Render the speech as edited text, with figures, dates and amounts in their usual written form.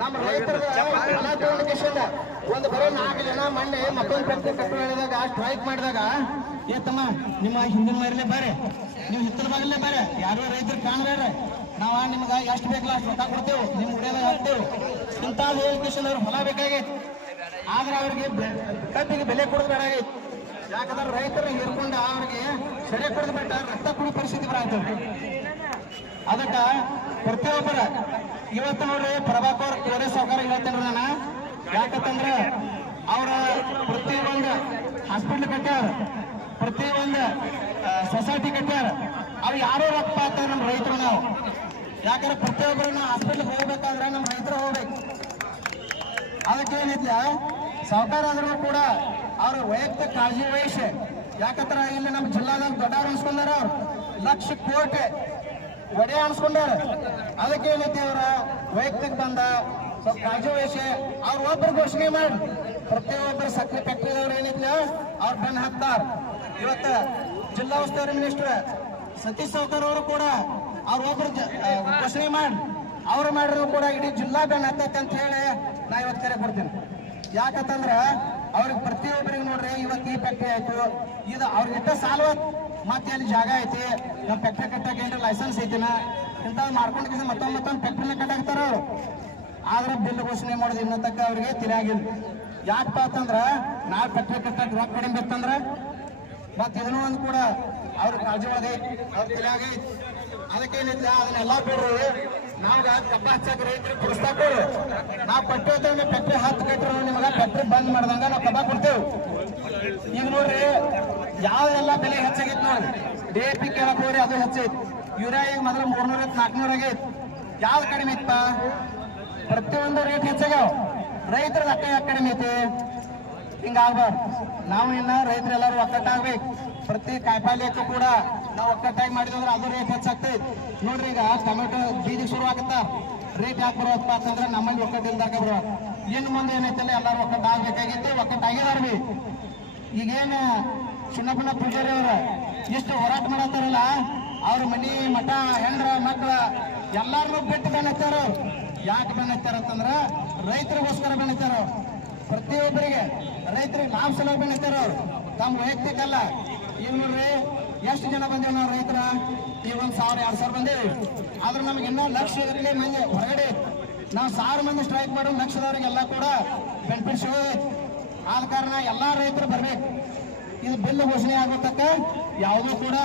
ನಮ್ಮ ರೈತರ ಒಂದು ಬರೋ 4 ಜನ ಮೊನ್ನೆ ಮತ್ತೊಂದು ಫ್ಯಾಕ್ಟ್ರಿ ಕಟ್ಟು ಹೇಳಿದಾಗ ಸ್ಟ್ರೈಕ್ ಮಾಡಿದಾಗ ಏತಮ್ಮ ನಿಮ್ಮ ಹಿಂದಿನ ಮರಲೇ ಬೇರೆ ನೀವು ಹಿತ್ತಲ ಬಾಗಲೇ ಬೇರೆ ಯಾರು ರೈತರು ಕಾಣಬೇಡ್ರಿ ನಾವ ನಿಮ್ಗೆ ಎಷ್ಟು ಬೇಕಲ್ಲ ಅಷ್ಟು ರೊಕ್ಕ ಕೊಡ್ತೇವೆ ನಿಮ್ ಉಡಿಯೋದಾಗ ಹಾಕ್ತೇವೆ ಇಂಥ ಹೇಳಿಕೇಶನ್ ಅವ್ರು ಹೊಲ ಬೇಕಾಗೈತಿ ಆದ್ರೆ ಅವ್ರಿಗೆ ಕಬ್ಬಿಗೆ ಬೆಲೆ ಕೊಡೋದು ಬೇಡಾಗೈತಿ ಯಾಕಂದ್ರೆ ರೈತರನ್ನ ಹಿಡ್ಕೊಂಡು ಅವ್ರಿಗೆ ಸೆರೆ ಕೊಡದು ಬಿಟ್ಟ ರಕ್ತ ಕುಡಿ ಪರಿಸ್ಥಿತಿ ಬರಾಗ್ತದೆ ಅದಕ್ಕ ಪ್ರತಿಯೊಬ್ಬರ ಇವತ್ತು ನೋಡ್ರಿ ಪ್ರಭಾಕರ್ ಕೋರೆ ಸಾವುಕಾರ ಹೇಳ್ತೇನ್ರಿ ನಾನು ಯಾಕಂತಂದ್ರೆ ಅವ್ರ ಪ್ರತಿಯೊಂದು ಹಾಸ್ಪಿಟ್ಲ್ ಕಟ್ಟ್ಯಾರ ಪ್ರತಿಯೊಂದು ಸೊಸೈಟಿ ಕಟ್ಟ್ಯಾರ ಅವು ಯಾರೋ ರೊಕ್ಕ ಆಗ್ತಾರೆ ನಮ್ಮ ರೈತರು ನಾವು ಯಾಕಂದ್ರೆ ಪ್ರತಿಯೊಬ್ಬರನ್ನ ಹಾಸ್ಪಿಟ್ಲ್ಗೆ ಹೋಗ್ಬೇಕಾದ್ರೆ ನಮ್ಮ ರೈತರು ಹೋಗ್ಬೇಕು ಅದಕ್ಕೆ ಏನಿದ್ಲ ಸಾವುಕಾರ ಆದ್ರೂ ಕೂಡ ಅವ್ರ ವೈಯಕ್ತಿಕ ಕಾಳಜಿ ವಹಿಸಿ ಯಾಕಂದ್ರೆ ಇಲ್ಲಿ ನಮ್ಮ ಜಿಲ್ಲಾದಾಗ ದೊಡ್ಡವ್ರು ಅನ್ಸ್ಕೊಂಡಾರ ಅವ್ರು ಲಕ್ಷ ಕೋಟಿ ಒಡೆ ಅನ್ಸ್ಕೊಂಡಾರ ಅದಕ್ಕೆ ಏನೈತಿ ಅವರ ವೈಯಕ್ತಿಕ ಬಂದ ಸ್ವಲ್ಪ ಕಾಳಜಿ ವಹಿಸಿ ಅವ್ರ ಒಬ್ಬರು ಘೋಷಣೆ ಮಾಡಿ ಪ್ರತಿಯೊಬ್ಬರು ಸಕ್ಕರೆ ಫ್ಯಾಕ್ಟ್ರಿದವ್ರು ಏನೈತಿ ಅವ್ರ ಬೆನ್ನ ಹತ್ತಾರ ಇವತ್ತ ಜಿಲ್ಲಾ ಉಸ್ತುವಾರಿ ಮಿನಿಸ್ಟರ್ ಸತೀಶ್ ಸಾವುಕಾರ ಅವರು ಕೂಡ ಅವ್ರ ಒಬ್ಬರು ಘೋಷಣೆ ಮಾಡಿ ಅವ್ರು ಮಾಡಿದ್ರು ಕೂಡ ಇಡೀ ಜಿಲ್ಲಾ ಬೆನ್ನ ಹತ್ತೈತೆ ಅಂತ ಹೇಳಿ ನಾ ಇವತ್ತು ಕರೆ ಕೊಡ್ತೀನಿ ಯಾಕಂತಂದ್ರ ಅವ್ರಿಗೆ ಪ್ರತಿಯೊಬ್ಬರಿಗೆ ನೋಡ್ರಿ ಇವತ್ತು ಈ ಫ್ಯಾಕ್ಟ್ರಿ ಆಯ್ತು ಇದು ಅವ್ರಿಗೆ ಎಷ್ಟ ಸಾಲ್ವತ್ ಮತ್ತೆ ಅಲ್ಲಿ ಜಾಗ ಐತಿ ನಮ್ಮ ಫ್ಯಾಕ್ಟ್ರಿ ಕಟ್ಟಕ್ಕೆ ಏನ್ರ ಲೈಸೆನ್ಸ್ ಐತಿನ ಇಂಥದ್ದು ಮಾಡ್ಕೊಂಡು ಮತ್ತೊಂದು ಫ್ಯಾಕ್ಟ್ರಿನ ಕಟ್ಟಾಕ್ತಾರ ಅವ್ರು ಆದ್ರೆ ಬಿಲ್ ಘೋಷಣೆ ಮಾಡೋದು ಇನ್ನೂ ತಕ್ಕ ಅವ್ರಿಗೆ ತಿರಾಗಿಲ್ಲ ಯಾಕಪ್ಪ ಅಂತಂದ್ರ ನಾಳೆ ಫ್ಯಾಕ್ಟ್ರಿ ಕಟ್ಟಕ್ಕೆ ರೊಕ್ಕ ಕಡಿಮೆ ಬಿತ್ತಂದ್ರ ಮತ್ತೆ ಇದನ್ನೂ ಒಂದು ಕೂಡ ಅವ್ರ ಕಾಳಜಿ ಒಳಗೈತಿ ಅವ್ರ ತಿರಾಗೈತಿ ಅದಕ್ಕೇನಿಲ್ಲ ಅದನ್ನೆಲ್ಲ ಬಿಡ್ರಿ ನಮ್ಗೆ ಕಬ್ಬ ಹಚ್ಚಕ್ ರೈತರಿಗೆ ಪುರಸ್ಕಾರ ಕೊಡ್ರಿ ನಾವು ಕೊಟ್ಟಿರ್ತೇವೆ ಫ್ಯಾಕ್ಟ್ರಿ 10 ಕಟ್ರಿ ನಿಮ್ಗೆ ಫ್ಯಾಕ್ಟ್ರಿ ಬಂದ್ ಮಾಡ್ದಂಗ ನಾವು ಕಬ್ಬ ಕೊಡ್ತೇವೆ ಈಗ ನೋಡ್ರಿ ಯಾವ್ದೆಲ್ಲ ಬೆಲೆ ಹೆಚ್ಚಾಗೈತಿ ನೋಡ್ರಿ DAP ಕೇಳಕ್ ಹೋಗ್ರಿ ಅದು ಹೆಚ್ಚೈತಿ ಯೂರಿಯಾ ಈಗ ಮೊದಲು 300 400 ಆಗೈತಿ ಯಾವ್ದು ಕಡಿಮೆ ಐತಪ್ಪ ಪ್ರತಿಯೊಂದು ರೇಟ್ ಹೆಚ್ಚಾಗ್ಯಾವ ರೈತರ ಅಕ್ಕ ಯಾಕೆ ಕಡಿಮೆ ಐತಿ ಹಿಂಗಾಗ್ಬಾರ್ದು ನಾವು ಇನ್ನ ರೈತರೆಲ್ಲರೂ ಒಕ್ಕಟ್ಟಾಗ್ಬೇಕು ಪ್ರತಿ ಕಾಯಿಪಲ್ಯಕ್ಕೂ ಕೂಡ ನಾವು ಒಕ್ಕಟ್ಟಾಗಿ ಮಾಡಿದ್ರೆ ಅದು ರೇಟ್ ಹೆಚ್ಚಾಗ್ತೈತಿ ನೋಡ್ರಿ ಈಗ ಟೊಮೆಟೊ ಬೀಜ ಶುರು ಆಗತ್ತ ರೇಟ್ ಯಾಕೆ ಬರೋದಪ್ಪ ಅಂತಂದ್ರೆ ನಮ್ಮಲ್ಲಿ ಒಕ್ಕಟ್ಟಿಲ್ದಾಗ ಬರೋ ಇನ್ನು ಮುಂದೆ ಏನೈತಲ್ಲ ಎಲ್ಲರೂ ಒಕ್ಕಟ್ಟಾಗಬೇಕಾಗೈತಿ ಒಕ್ಕಟ್ಟಾಗಿದಾರ ಬಿ ಈಗೇನು ಚಿನ್ನಪ್ಪನ ಪೂಜಾರಿ ಅವ್ರ ಎಷ್ಟು ಹೋರಾಟ ಮಾಡತ್ತಾರಲ್ಲ ಅವ್ರ ಮನಿ ಮಠ ಹೆಂಡ್ರ ಮಕ್ಳ ಎಲ್ಲಾರನ್ನೂ ಬಿಟ್ಟು ಬೆನ್ನತ್ತಾರ ಯಾಕೆ ಬೆನ್ನತ್ತಾರ ಅಂತಂದ್ರ ರೈತರಿಗೋಸ್ಕರ ಬೆನ್ನತ್ತಾರ ಪ್ರತಿಯೊಬ್ಬರಿಗೆ ರೈತರಿಗೆ ಲಾಭ ಸಲ ಬೆನ್ನತ್ತಾರ ಅವ್ರು ತಮ್ಮ ವೈಯಕ್ತಿಕ ಅಲ್ಲ ಈಗ ನೋಡ್ರಿ ಎಷ್ಟು ಜನ ಬಂದೇವ್ ನಾವು ರೈತರ ಈಗ 1000 2000 ಬಂದೇವಿ ಆದ್ರೆ ನಮ್ಗೆ ಇನ್ನೂ ಲಕ್ಷ ಇರಲಿ ಮಂದಿ ಹೊರಗಡೆ ನಾವು 1000 ಮಂದಿ ಸ್ಟ್ರೈಕ್ ಮಾಡೋ ಲಕ್ಷದವ್ರಿಗೆಲ್ಲ ಕೂಡ ಬೆನಿಫಿಟ್ ಸಿಗೋದೈತಿ ಆದ ಕಾರಣ ಎಲ್ಲಾ ರೈತರು ಬರ್ಬೇಕು ಇದು ಬಿಲ್ ಘೋಷಣೆ ಆಗೋ ತಕ್ಕ ಯಾವುದೂ ಕೂಡ